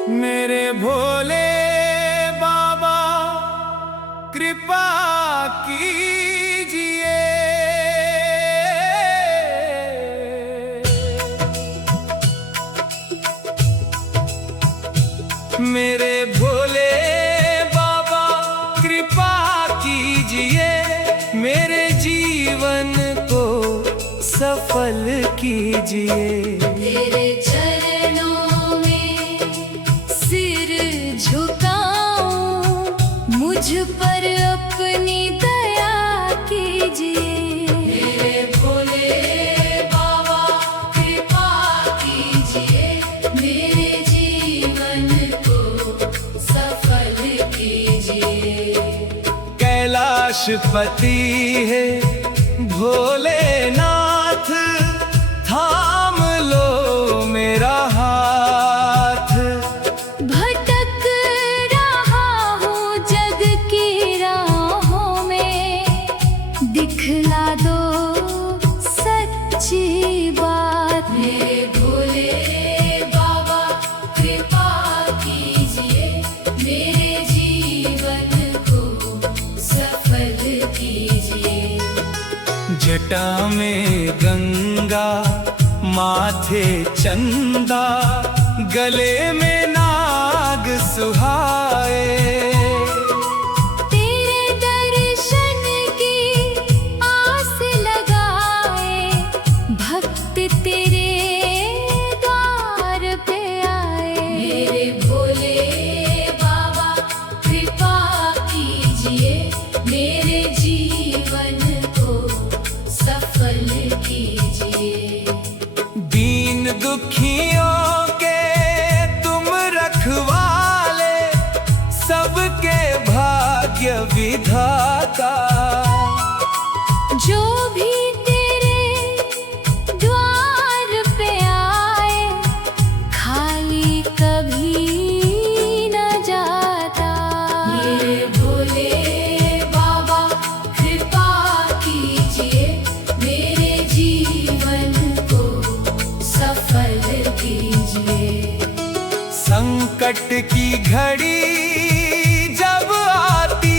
मेरे भोले बाबा कृपा कीजिए। मेरे भोले बाबा कृपा कीजिए, मेरे जीवन को सफल कीजिए। तेरे चरणों में सिर झुकाऊं, मुझ पर अपनी दया कीजिए। मेरे भोले बाबा कृपा कीजिए, मेरे जीवन को सफल कीजिए। कैलाशपति है भोलेनाथ, थाम लो मेरा हाथ। भटक रहा हूँ जग की राहों में, दिखला दो सच्ची बात। मेरे भोले बाबा कृपा कीजिए, मेरे जीवन को सफल कीजिए। जटा में गंगा, माथे चंदा, गले में नाग सुहाए। तेरे दर्शन की आस लगाए, भक्त तेरे द्वार पे आए। मेरे भोले बाबा कृपा कीजिए, मेरे जीवन को सफल कीजिए। दीन दुखियों के तुम रखवाले, सबके भाग्य विधाता। जो भी तेरे द्वार पे आए, खाली कभी न जाता। मेरे भोले बाबा कृपा कीजिए, मेरे जीवन को सफल कीजिए। संकट की घड़ी जब आती,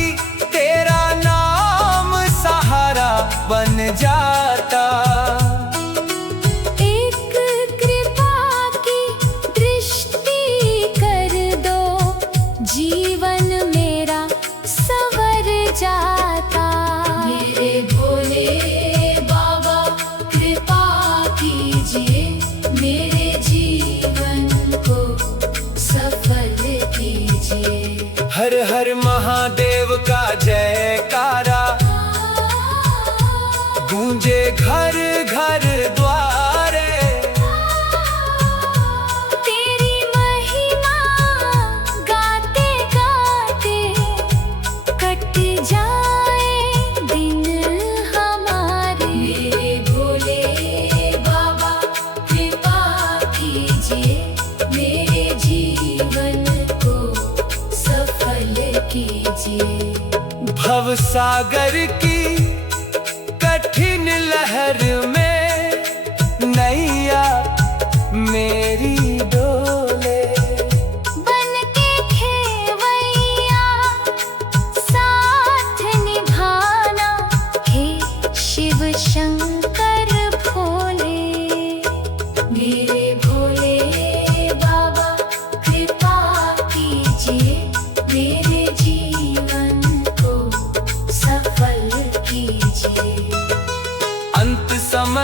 तेरा नाम सहारा बन जाता। एक कृपा की दृष्टि कर दो, जीवन मेरा संवर जाता। मेरे भोले बाबा कृपा कीजिए, मेरे जीवन को सफल कीजिए। हर हर महादेव का जयकारा, गूंजे घर घर द्वारे। तेरी महिमा गाते गाते कट जाए दिन हमारे। मेरे भोले बाबा कृपा कीजिए, मेरे जीवन को सफल कीजिए। भव सागर की कठिन लहर में नैया मेरी डोले। बन के खेवैया साथ निभाना, हे शिव शंकर भोले। मेरे भोले बाबा कृपा कीजिए, मेरे जीवन को सफल कीजिए। अंत समय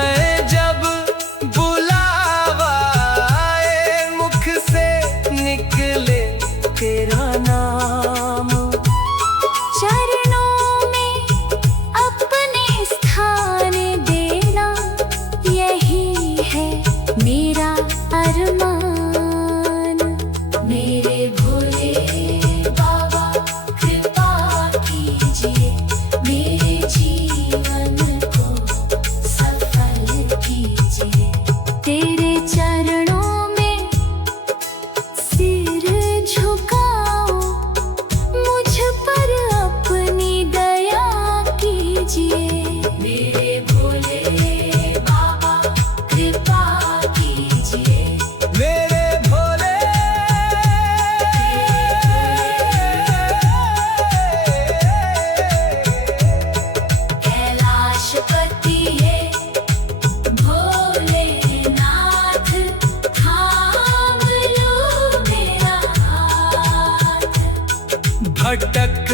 भटक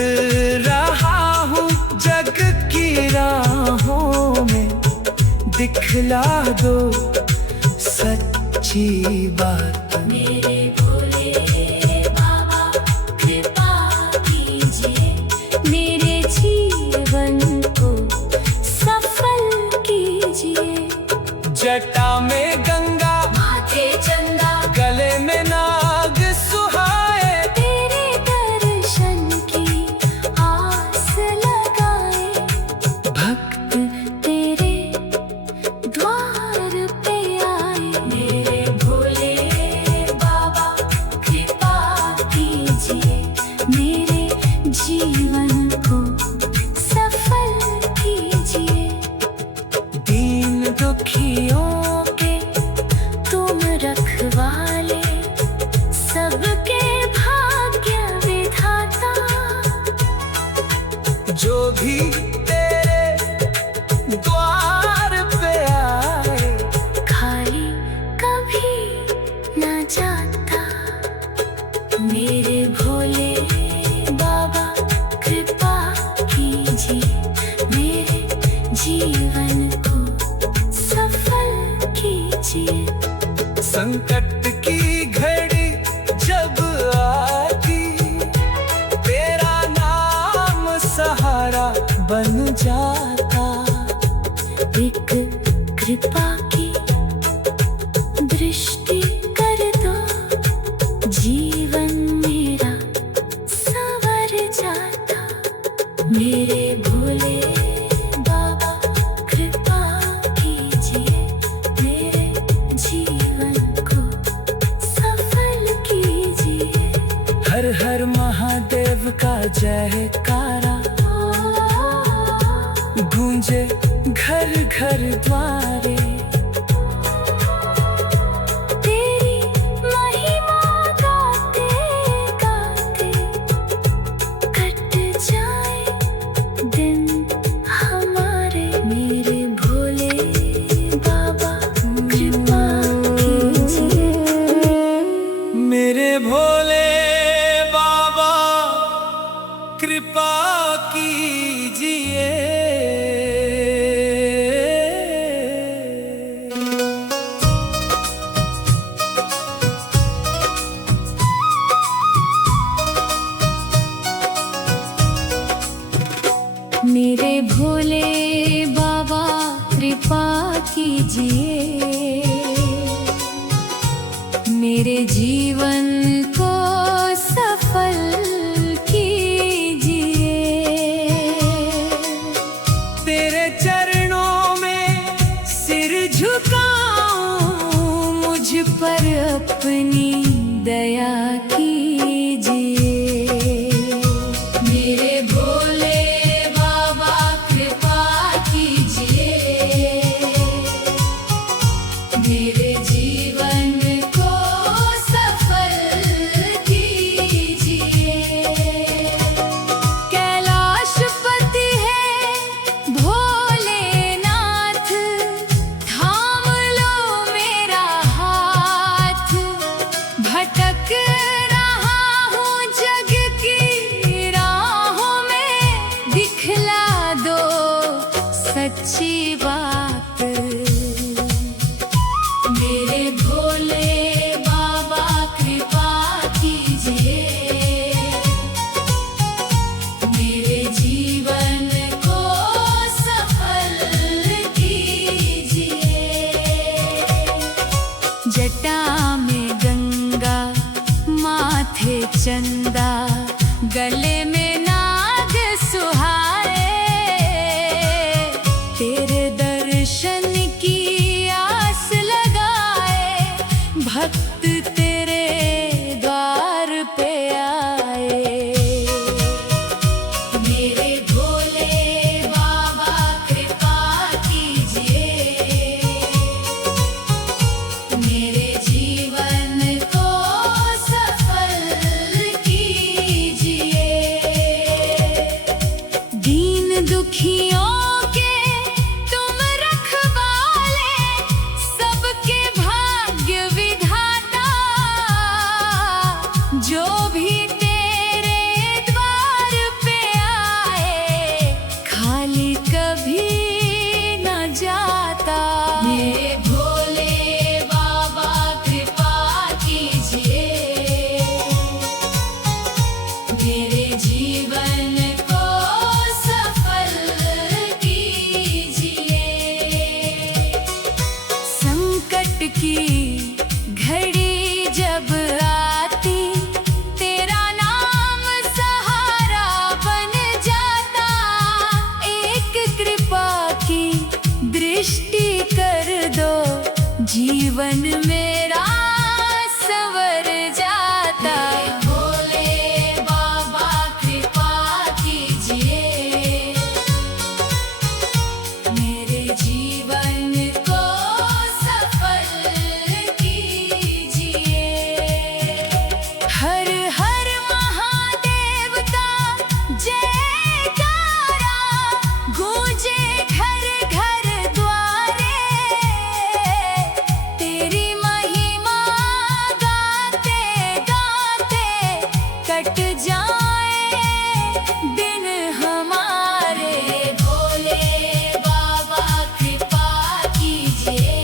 रहा हूँ जग की राहों में, दिखला दो सच्ची बात। मेरे भोले बाबा कृपा कीजिए, मेरे जीवन को सफल कीजिए। जटा में गंगा, माथे चंदा, गले में नाग सुहाए, तेरे दर्शन की आस लगाए। भक्त तेरे द्वार पे आए, मेरे भोले बाबा कृपा कीजिए, मेरे जीवन को सफल कीजिए। दीन दुखियों के तुम रखवाले, सबके भाग्य विधाता। जो भी तेरे द्वार पे आए, खाली कभी न जाता। मेरे भोले बाबा कृपा कीजिए, मेरे जीवन को सफल कीजिए। संकट की घड़ी जब आती, तेरा नाम सहारा बन जाता। एक कृपा की दृष्टि कर दो, जीवन मेरा संवर जाता। मेरे भोले बाबा कृपा कीजिए, मेरे जीवन को सफल कीजिए। हर हर महादेव का जयकारा गूंजे घर घर द्वारे। तेरी महिमा गाते गाते कट जाए दिन हमारे। मेरे भोले बाबा कृपा कीजिए, मेरे भोले बाबा कृपा कीजिए। मेरे भोले बाबा कृपा कीजिए, मेरे जीवन को सफल कीजिए। तेरे चरणों में सिर झुकाऊं, मुझ पर अपनी दया कीजिए। मेरे भोले बाबा कृपा कीजिए, मेरे जीवन को सफल कट जाए दिन हमारे। भोले बाबा कृपा कीजिए,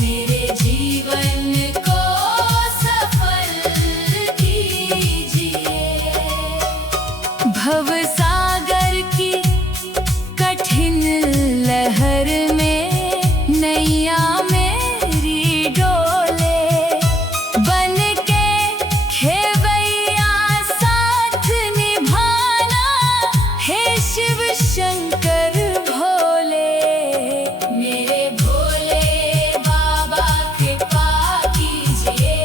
मेरे जीवन को सफल कीजिए। भव सागर की कठिन लहर में नैया मेरी डोले, बन के खेवैया साथ निभाना हे शिव शंकर भोले। मेरे भोले बाबा कृपा कीजिए,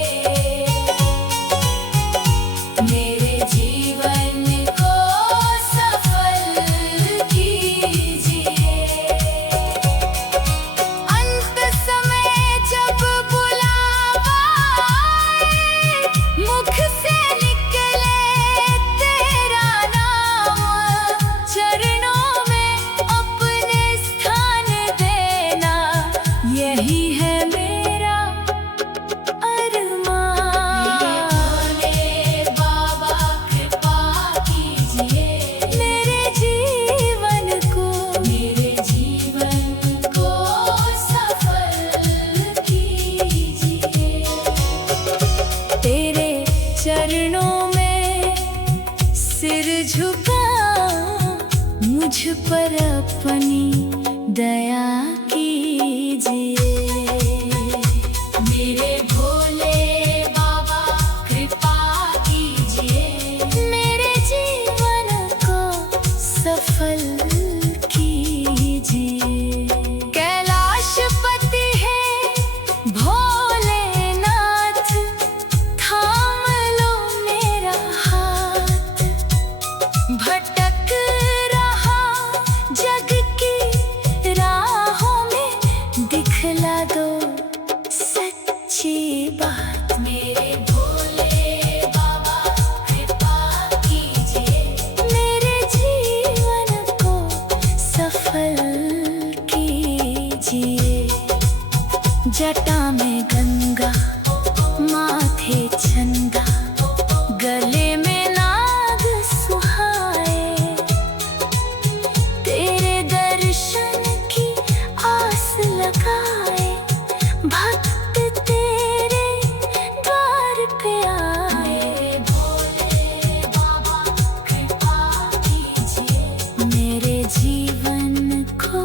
मेरे जीवन को सफल कीजिए। अंत समय जब बुलावा आए, मुख से निकले तेरा नाम, चरणों में अपने स्थान देना, यही है मेरा अरमान। भोले बाबा कृपा कीजिए, मेरे जीवन को सफल कीजिए। तेरे चरणों में सिर झुका, मुझ पर अपनी दया कीजिए। मेरे भोले बाबा कृपा कीजिए, मेरे जीवन को सफल कीजिए। कैलाशपति है भोलेनाथ, थाम लो मेरा हाथ। भटक रहा जग की राहों में, दिखला दो सच्ची बात। मेरे भोले बाबा कृपा कीजिए, मेरे जीवन को सफल कीजिए। जटा में गंगा, माथे चंदा, गले में नाग सुहाए, तेरे दर्शन की आस लगाए, भक्त तेरे द्वार पे आए। मेरे भोले बाबा कृपा कीजिए, मेरे जीवन को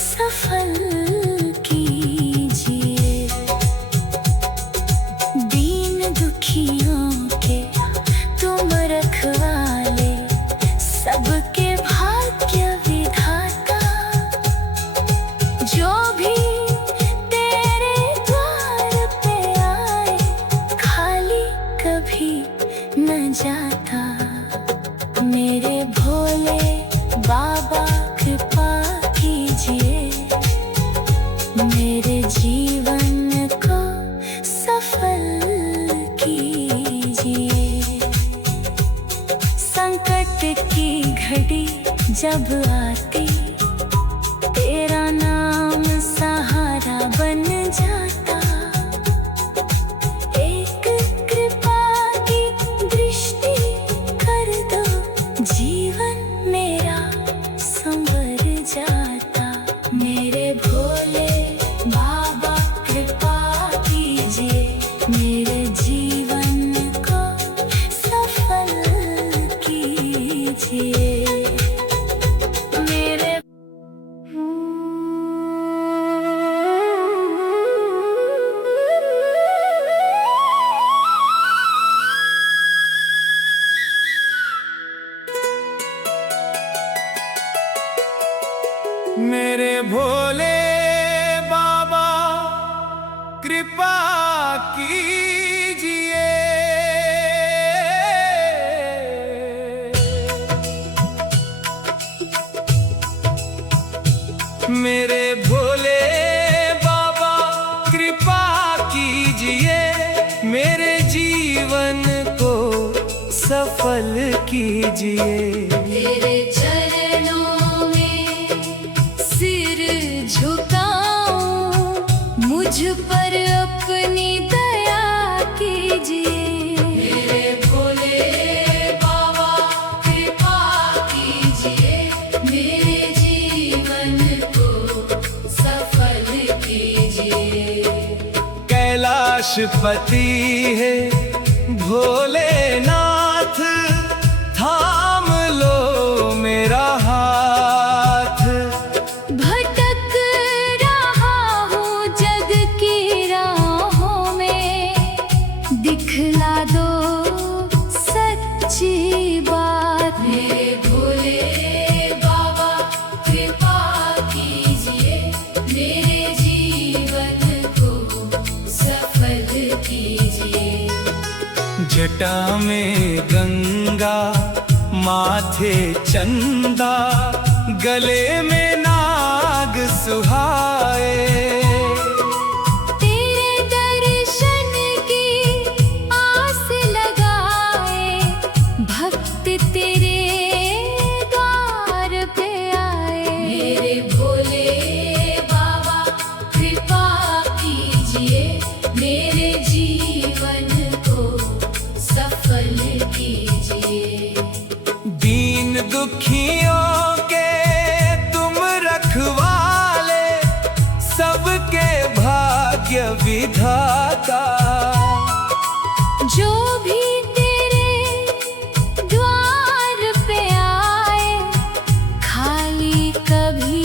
सफल कीजिए। दीन दुखियों के तुम रखवाले, सबके भाग्य विधाता, जो भी तेरे द्वार पे आए, खाली कभी न जाता। मेरे भोले बाबा कृपा कीजिए, मेरे जीवन को सफल कीजिए। संकट की घड़ी जब आती, तेरा नाम सहारा बन जाता। एक कृपा की दृष्टि कर दो, जीवन मेरा संवर जाता। मेरे भोले बाबा कृपा कीजिए, मेरे जीवन को सफल कीजिए। मेरे मेरे भोले बाबा कृपा कीजिए, मेरे भोले बाबा कृपा कीजिए, मेरे जीवन को सफल कीजिए। तेरे चरणों में सिर झुकाऊं, मुझ पर अपनी दया कीजिए। कैलाशपति है भोलेनाथ, थाम लो मेरा हाथ। भटक रहा हूँ जग की राहों में, दिखला दो सच्ची बात। मेरे भोले बाबा कृपा कीजिए, मेरे जीवन को सफल कीजिए। जटा में गंगा, माथे चंदा, गले में नाग सुहाए। तेरे दर्शन की आस लगाए, भक्त तेरे द्वार पे आए। मेरे भोले बाबा कृपा कीजिए, मेरे जीवन को सफल कीजिए। दीन दुखियों के तुम रखवाले, सबके भाग्य विधाता। जो भी तेरे द्वार पे आए, खाली कभी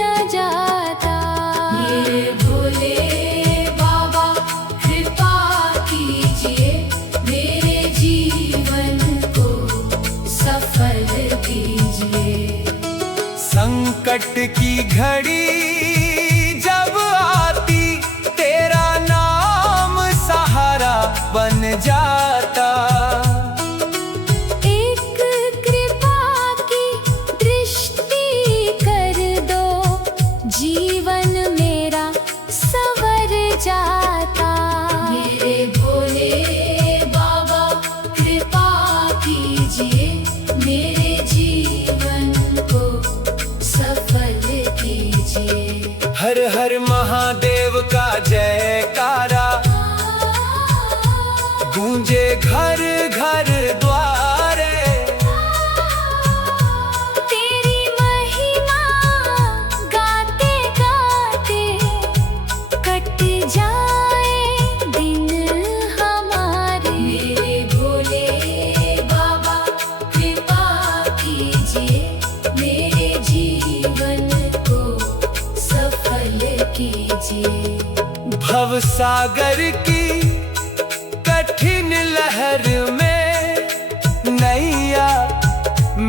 न जाता। मेरे भोले बाबा कृपा कीजिए, मेरे जीवन को सफल कीजिए। संकट की घड़ी जब आती, तेरा नाम सहारा बन जाता। एक कृपा की दृष्टि कर दो, जीवन मेरा संवर जाता। मेरे भोले बाबा कृपा कीजिए, मेरे जीवन को सफल कीजिए। हर हर महादेव का जयकारा, गूंजे घर घर द्वारे। तेरी महिमा गाते गाते, कट जाए दिन हमारे। मेरे भोले बाबा कृपा कीजिए, मेरे जीवन को सफल कीजिए। भव सागर की कठिन लहर में नैया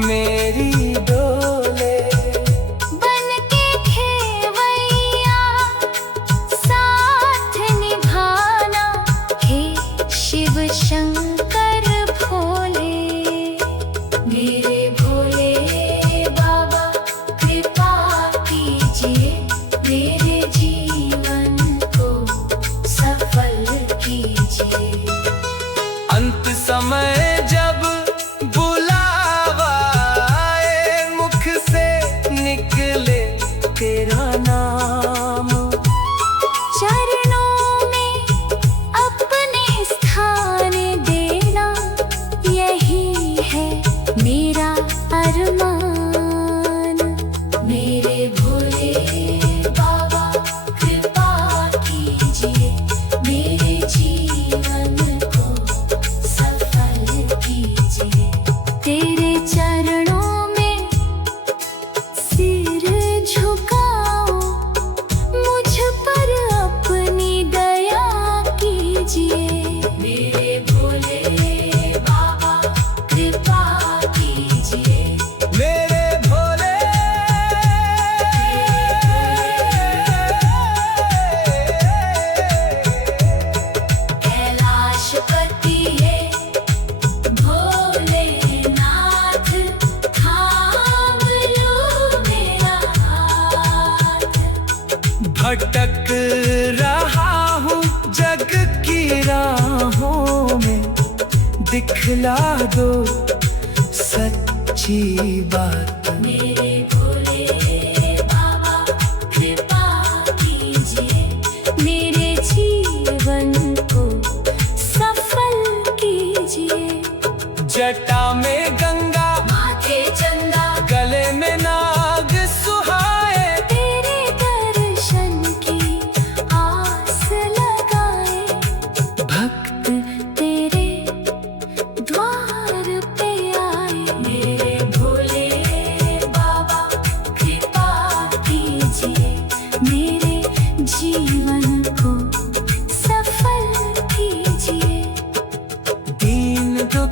मेरी डोले। बन के खेवैया साथ निभाना, हे शिव शंकर भोले। मेरे भोले बाबा कृपा कीजिए, मेरे जीवन को सफल कीजिए। अंत समय जब बुलावा आए, मुख से निकले तेरा नाम। चरणों में अपने स्थान देना, यही है मेरा अरमान। मेरे भोले बाबा कृपा कीजिए, मेरे जीवन को सफल कीजिए। तेरे चरणों में सिर झुकाओ, मुझ पर अपनी दया कीजिए। मेरे भोले बाबा कृपा कीजिए, मेरे भोले कैलाशपति है भोलेनाथ, थाम लो मेरा हाथ। भटक रहा हूँ जग की राहों में, दिखला दो सच्ची बात। मेरे भोले बाबा कृपा कीजिए, मेरे जीवन को सफल कीजिए। जटा में गंगा, माथे चंदा, गले में नाग सुहाए। तेरे दर्शन की आस लगाए।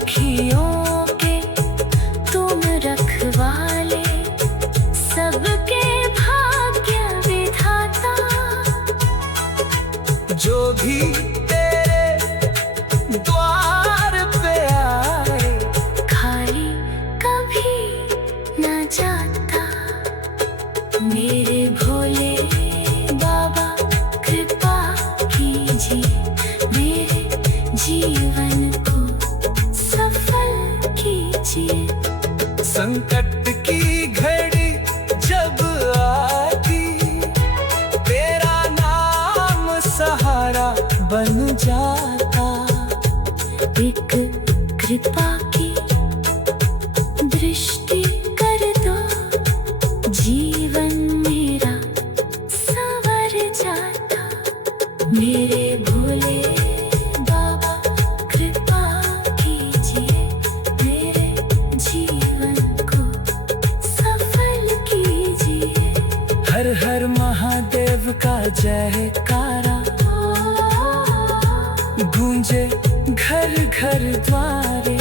सखियों के तुम रखवाले, सबके भाग्य विधाता। जो भी तेरे द्वार पे आए खाली कभी न जाता। मेरे भोले बाबा कृपा कीजिए, मेरे जीवन को सफल कीजिए। संकट की घड़ी जब आती, तेरा नाम सहारा बन जाता। एक कृपा की दृष्टि कर दो, जीवन मेरा संवर जाता। मेरे भोले बाबा कृपा कीजिए, मेरे जीवन को सफल कीजिए। हर हर महादेव का जयकारा गूंजे घर घर द्वारे।